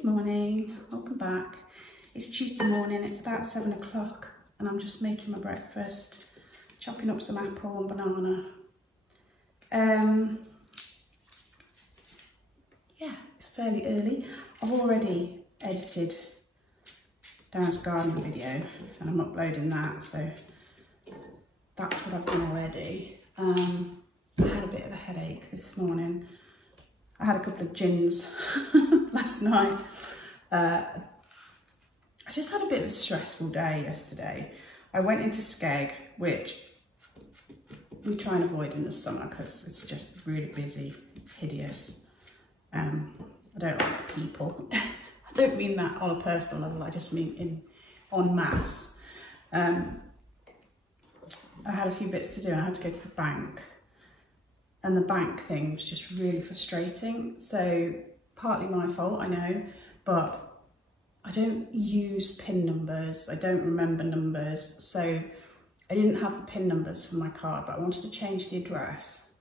Good morning, welcome back. It's Tuesday morning, it's about 7 o'clock and I'm just making my breakfast, chopping up some apple and banana. Yeah, it's fairly early. I've already edited Darren's gardening video and I'm uploading that, so that's what I've done already. I had a bit of a headache this morning. I had a couple of gins last night. I just had a bit of a stressful day yesterday. I went into Skeg, which we try and avoid in the summer because it's just really busy. It's hideous. I don't like people. I don't mean that on a personal level. I just mean en masse. I had a few bits to do. I had to go to the bank. And the bank thing was just really frustrating. So partly my fault, I know, but I don't use PIN numbers. I don't remember numbers. So I didn't have the PIN numbers for my card, but I wanted to change the address.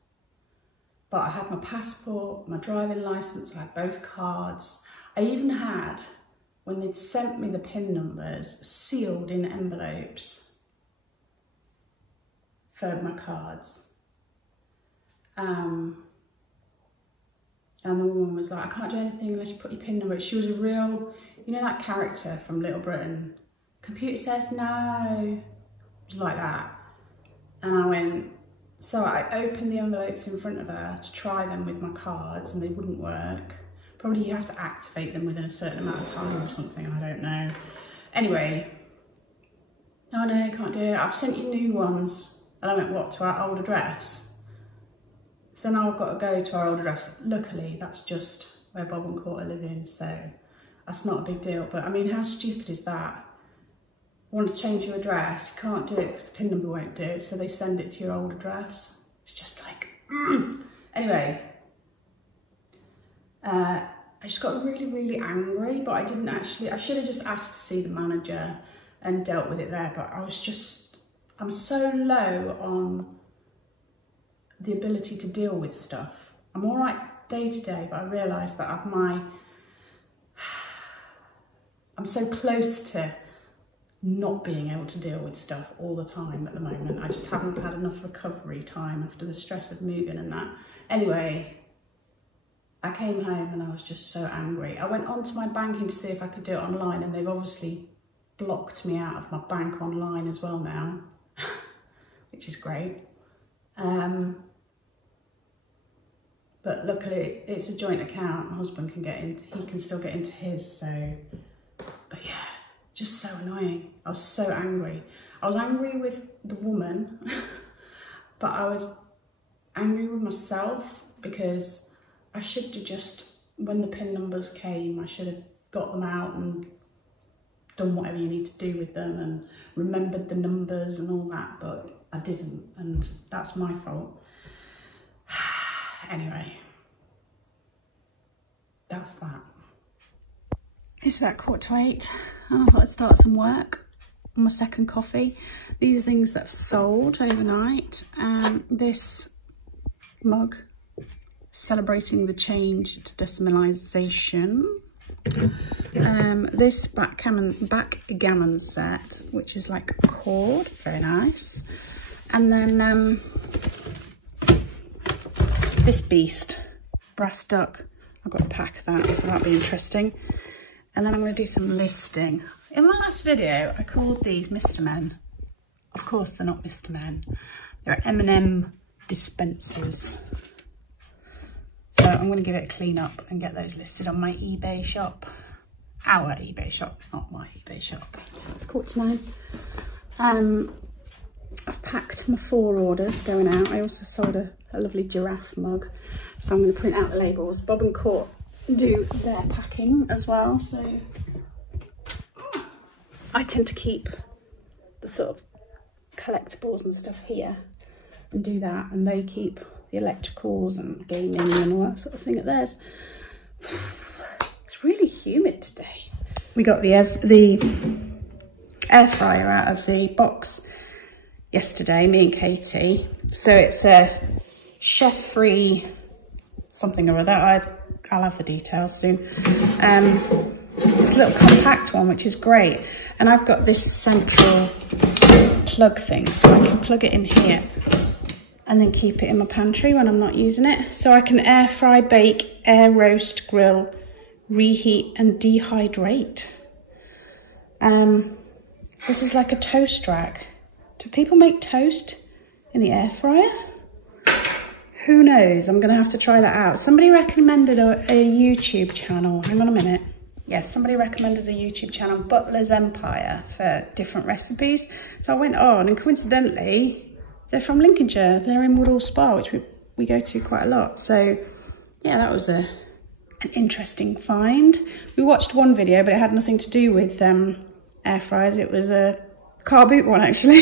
But I had my passport, my driving license, I had both cards. I even had, when they'd sent me the PIN numbers, sealed in envelopes for my cards. And the woman was like, I can't do anything unless you put your PIN number. She was a real, you know that character from Little Britain? Computer says no. It was like that. And I went, so I opened the envelopes in front of her to try them with my cards and they wouldn't work. Probably you have to activate them within a certain amount of time or something, I don't know. Anyway, oh no, I can't do it. I've sent you new ones. And I went, what, to our old address? So now I've got to go to our old address. Luckily, that's just where Bob and Court are living, so that's not a big deal. But I mean, how stupid is that? Want to change your address, you can't do it because the PIN number won't do it, so they send it to your old address. It's just like, Anyway, I just got really, really angry, but I didn't actually, I should have just asked to see the manager and dealt with it there, but I'm so low on the ability to deal with stuff. I'm all right day to day, but I realise that I'm so close to not being able to deal with stuff all the time at the moment. I just haven't had enough recovery time after the stress of moving and that. Anyway, I came home and I was just so angry. I went onto my banking to see if I could do it online and they've obviously blocked me out of my bank online as well now, which is great. But luckily it's a joint account. My husband can get in, he can still get into his, so, but yeah, just so annoying. I was so angry. I was angry with the woman, but I was angry with myself because I should have just, when the PIN numbers came, I should have got them out and done whatever you need to do with them and remembered the numbers and all that, but I didn't, and that's my fault. Anyway, that's that. It's about 8:15 and I thought I'd start some work on my second coffee. These are things that I've sold overnight. This mug, celebrating the change to decimalisation. This backgammon set, which is like a cord, very nice. And then this beast, brass duck. I've got to pack that, so that'll be interesting. And then I'm going to do some listing. In my last video, I called these Mr. Men. Of course, they're not Mr. Men. They're M&M dispensers. So I'm going to give it a clean up and get those listed on my eBay shop. Our eBay shop, not my eBay shop. So it's 8:45. I've packed my 4 orders going out. I also sold a lovely giraffe mug. So I'm going to print out the labels. Bob and Court do their packing as well. So I tend to keep the sort of collectibles and stuff here and do that. And they keep the electricals and gaming and all that sort of thing at theirs. It's really humid today. We got the air fryer out of the box yesterday, me and Katie. So it's a chef-free something or other. I I'll have the details soon. It's a little compact one, which is great. And I've got this central plug thing, so I can plug it in here and then keep it in my pantry when I'm not using it. So I can air fry, bake, air roast, grill, reheat and dehydrate. This is like a toast rack. Do people make toast in the air fryer? Who knows? I'm gonna have to try that out. Somebody recommended a YouTube channel. Hang on a minute. Yes, somebody recommended a YouTube channel, Butler's Empire, for different recipes. So I went on, and coincidentally, they're from Lincolnshire. They're in Woodall Spa, which we go to quite a lot. So yeah, that was an interesting find. We watched one video, but it had nothing to do with air fryers. It was a car boot one, actually.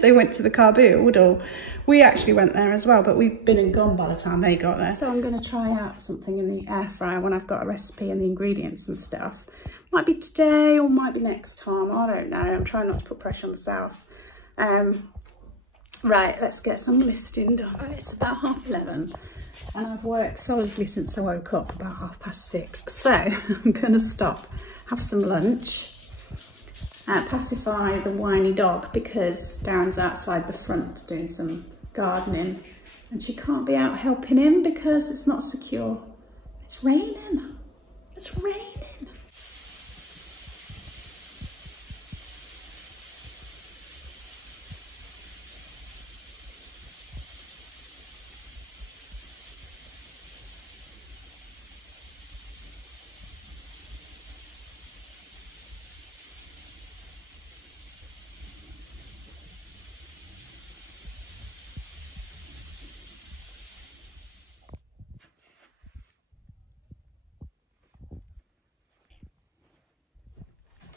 They went to the car boot at Woodall. We actually went there as well, but we've been and gone by the time they got there. So I'm going to try out something in the air fryer when I've got a recipe and the ingredients and stuff. Might be today or might be next time. I don't know. I'm trying not to put pressure on myself. Right, let's get some listing done. It's about 11:30 and I've worked solidly since I woke up about 6:30. So I'm going to stop, have some lunch. Pacify the whiny dog because Darren's outside the front doing some gardening and she can't be out helping him because it's not secure. It's raining. It's raining.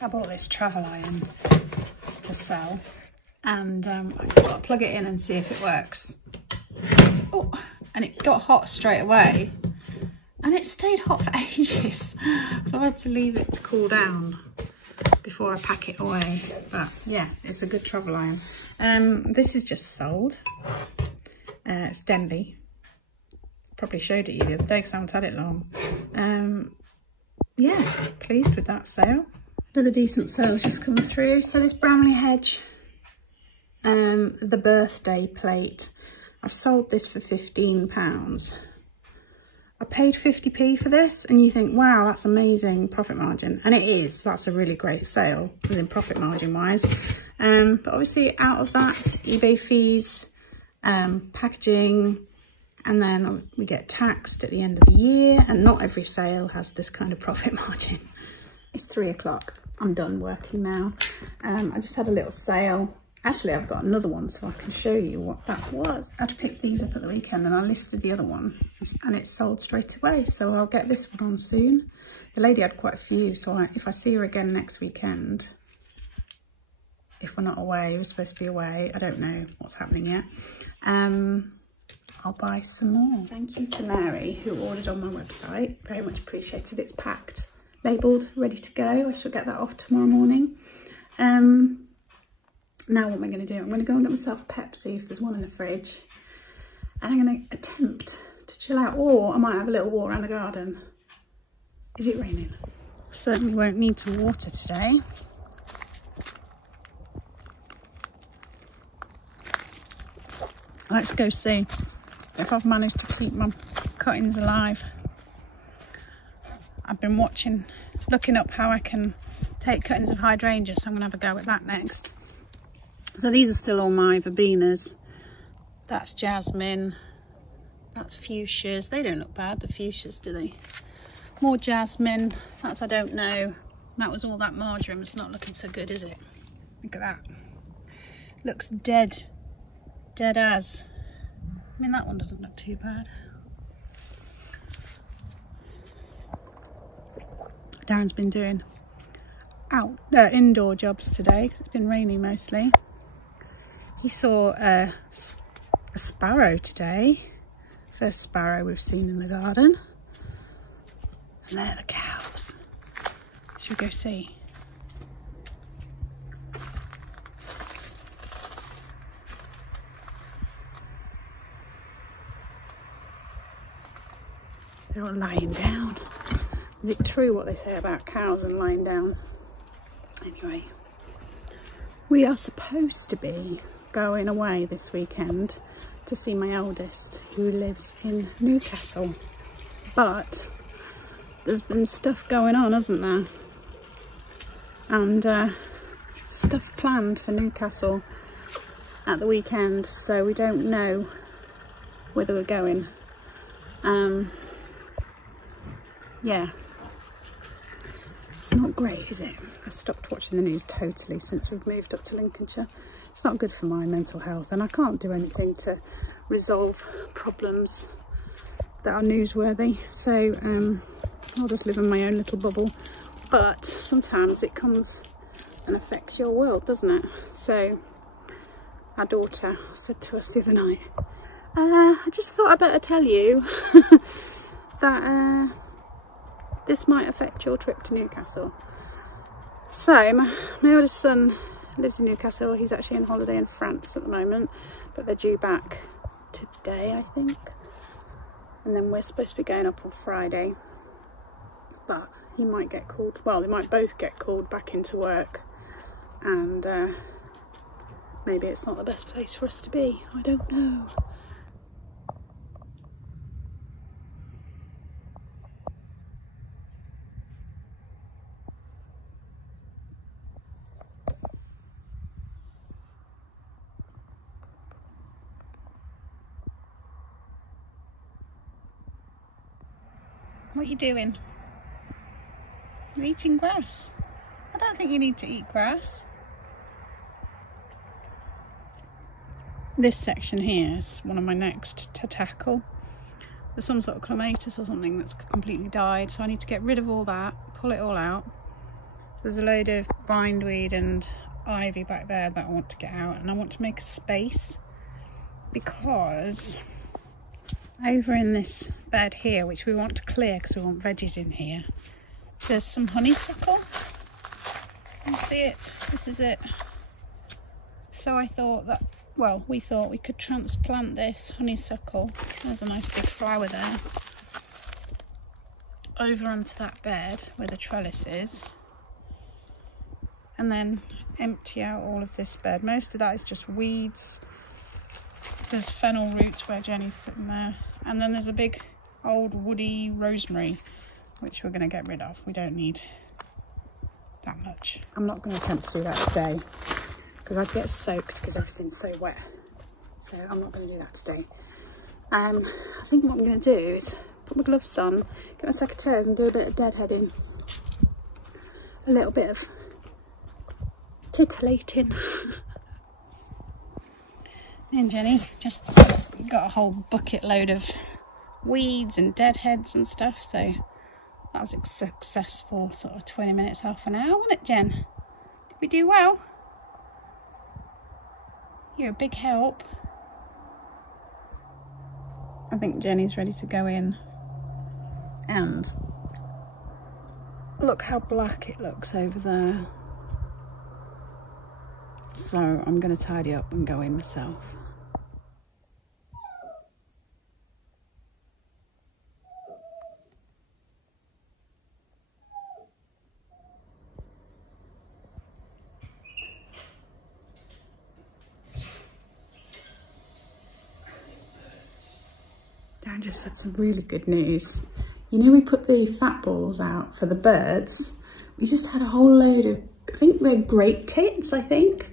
I bought this travel iron to sell and I've got to plug it in and see if it works. Oh, and it got hot straight away and it stayed hot for ages. So I had to leave it to cool down before I pack it away. But yeah, it's a good travel iron. This is just sold. It's Denby. Probably showed it you the other day because I haven't had it long. Yeah, pleased with that sale. Another decent sale's just come through. So this Bramley Hedge, the birthday plate, I've sold this for £15. I paid 50p for this and you think, wow, that's amazing profit margin. And it is, that's a really great sale within profit margin wise. But obviously out of that, eBay fees, packaging, and then we get taxed at the end of the year and not every sale has this kind of profit margin. It's 3 o'clock. I'm done working now. I just had a little sale. Actually, I've got another one so I can show you what that was. I had to pick these up at the weekend and I listed the other one and it's sold straight away. So I'll get this one on soon. The lady had quite a few. So if I see her again next weekend, if we're not away, we're supposed to be away. I don't know what's happening yet. I'll buy some more. Thank you to Mary who ordered on my website. Very much appreciated. It's packed, labelled, ready to go. I shall get that off tomorrow morning. Now what am I going to do? I'm going to go and get myself a Pepsi if there's one in the fridge. And I'm going to attempt to chill out, or I might have a little walk around the garden. Is it raining? Certainly won't need to water today. Let's go see if I've managed to keep my cuttings alive. I've been looking up how I can take cuttings of hydrangea, so I'm going to have a go at that next. So these are still all my verbenas. That's jasmine, that's fuchsias. They don't look bad, the fuchsias, do they? More jasmine, that's I don't know. That was all that marjoram. It's not looking so good, is it? Look at that. Looks dead as. I mean, that one doesn't look too bad. Darren's been doing indoor jobs today because it's been raining mostly. He saw a sparrow today. First sparrow we've seen in the garden. And there are the cows. Should we go see? They're all lying down. Is it true what they say about cows and lying down? Anyway, we are supposed to be going away this weekend to see my eldest, who lives in Newcastle. But there's been stuff going on, hasn't there? And stuff planned for Newcastle at the weekend, so we don't know whether we're going. Yeah, it's not great, is it? I stopped watching the news totally since we've moved up to Lincolnshire. It's not good for my mental health, and I can't do anything to resolve problems that are newsworthy, so I'll just live in my own little bubble. But sometimes it comes and affects your world, doesn't it? So our daughter said to us the other night, I just thought I'd better tell you that this might affect your trip to Newcastle. So my eldest son lives in Newcastle. He's actually on holiday in France at the moment, but they're due back today, I think. And then we're supposed to be going up on Friday, but he might get called, well, they might both get called back into work, and maybe it's not the best place for us to be. I don't know. What are you doing? You're eating grass. I don't think you need to eat grass. This section here is one of my next to tackle. There's some sort of clematis or something that's completely died, so I need to get rid of all that, pull it all out. There's a load of bindweed and ivy back there that I want to get out, and I want to make a space because over in this bed here, which we want to clear because we want veggies in here, there's some honeysuckle. You see it? This is it. So I thought that, well, we thought we could transplant this honeysuckle, there's a nice big flower there, over onto that bed where the trellis is, and then empty out all of this bed. Most of that is just weeds. There's fennel roots where Jenny's sitting there, and then there's a big old woody rosemary which we're going to get rid of. We don't need that much. I'm not going to attempt to do that today because I'd get soaked because everything's so wet, so I'm not going to do that today. I think what I'm going to do is put my gloves on, get my secateurs and do a bit of deadheading, a little bit of titillating. And Jenny just got a whole bucket load of weeds and deadheads and stuff, so that was a successful sort of 20 minutes, half an hour, wasn't it, Jen? Did we do well? You're a big help. I think Jenny's ready to go in, and look how black it looks over there. So I'm going to tidy up and go in myself. Darren just had some really good news. You know, we put the fat balls out for the birds. We just had a whole load of, I think they're great tits, I think,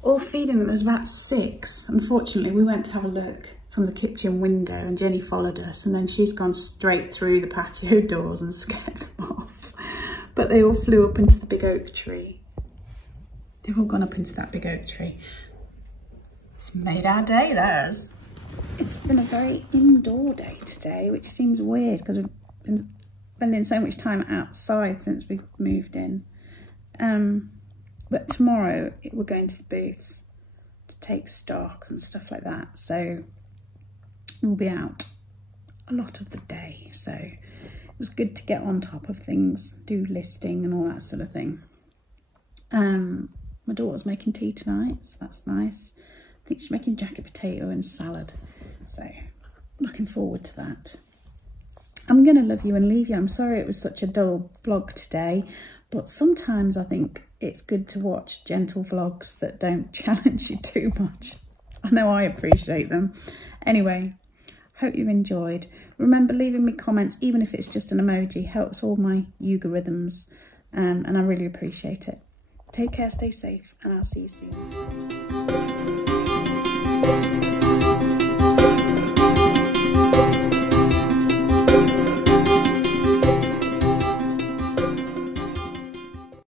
all feeding them. There's about 6. Unfortunately, we went to have a look from the kitchen window and Jenny followed us, and then she's gone straight through the patio doors and scared them off. But they all flew up into the big oak tree. They've all gone up into that big oak tree. It's made our day, theirs. It's been a very indoor day today, which seems weird because we've been spending so much time outside since we moved in. But tomorrow we're going to the booths to take stock and stuff like that, so we'll be out a lot of the day. So it was good to get on top of things, do listing and all that sort of thing. My daughter's making tea tonight, so that's nice. I think she's making jacket potato and salad, so looking forward to that. I'm going to love you and leave you. I'm sorry it was such a dull vlog today, but sometimes I think it's good to watch gentle vlogs that don't challenge you too much. I know I appreciate them. Anyway, hope you enjoyed. Remember, leaving me comments, even if it's just an emoji, helps all my algorithms, and I really appreciate it. Take care, stay safe, and I'll see you soon.